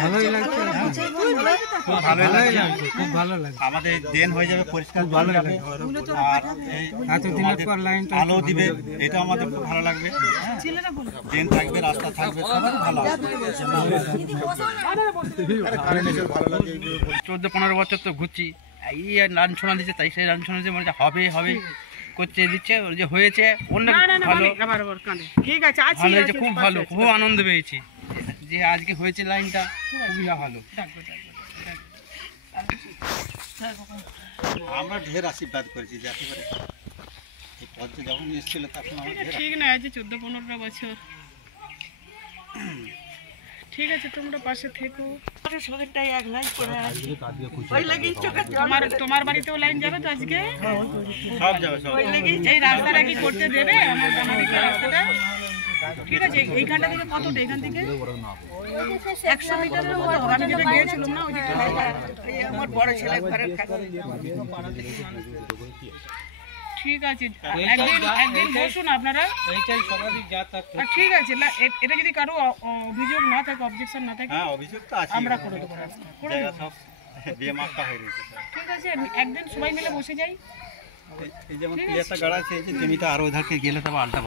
ভালোই লাগছে, খুব ভালোই লাগছে, খুব ভালো লাগছে। আমাদের ড্রেন হয়ে যাবে পরিষ্কার, ভালো লাগবে। আর এতদিনের পর লাইনটা আলো দিবে, এটা আমাদের খুব ভালো লাগবে। ড্রেন থাকবে, রাস্তা থাকবে, সবাই ভালো লাগবে। 14-15 বছর তো ঘুরছি, এই লাঞ্ছনা দিচ্ছে, তাই সেই লাঞ্ছনা দিচ্ছে, মানে হবে হবে করতে দিচ্ছে, ওর যে হয়েছে অনেক ভালো, ঠিক আছে, ভালো হয়েছে, খুব ভালো, খুব আনন্দ পেয়েছি যে আজকে হয়েছে লাইনটা, খুবই ভালো। আমরা ঢের আশীর্বাদ করেছি যে একেবারে এই পথে যখন এসেছিল তখন আমরা ঠিক না আছে 14-15 বছর। ঠিক আছে, তোমরা পাশে থেকো। তোমার বাড়িতেও লাইন যাবে তো আজকে? সব যাবে, সব এই রাস্তাটা কি করতে দেবে আমার বানাদিকে রাস্তাটা? ঠিক আছে, এইখানটা থেকে কতটা? এখান থেকে 100 মিটারের মতো। আমি যেটা গিয়েছিলাম না, ওই দিকটা আমার বড় ছেলে ঘরে থাকে। ঠিক আছে, একদিন বসুন আপনারা। ঠিক আছে, এটা যদি কারো অভিযোগ না থাকে, অবজেকশন না থাকে, হ্যাঁ অভিযোগ তো আছে, আমরা করে দেবো, জায়গা সব বেমাক্কা হয়ে গেছে। ঠিক আছে, একদিন সবাই মিলে বসে যাই। এই যেমন প্লেয়ারটা গাড়া আছে, এই যে জমিটা আরো ওধারকে গেলে তবে আলটা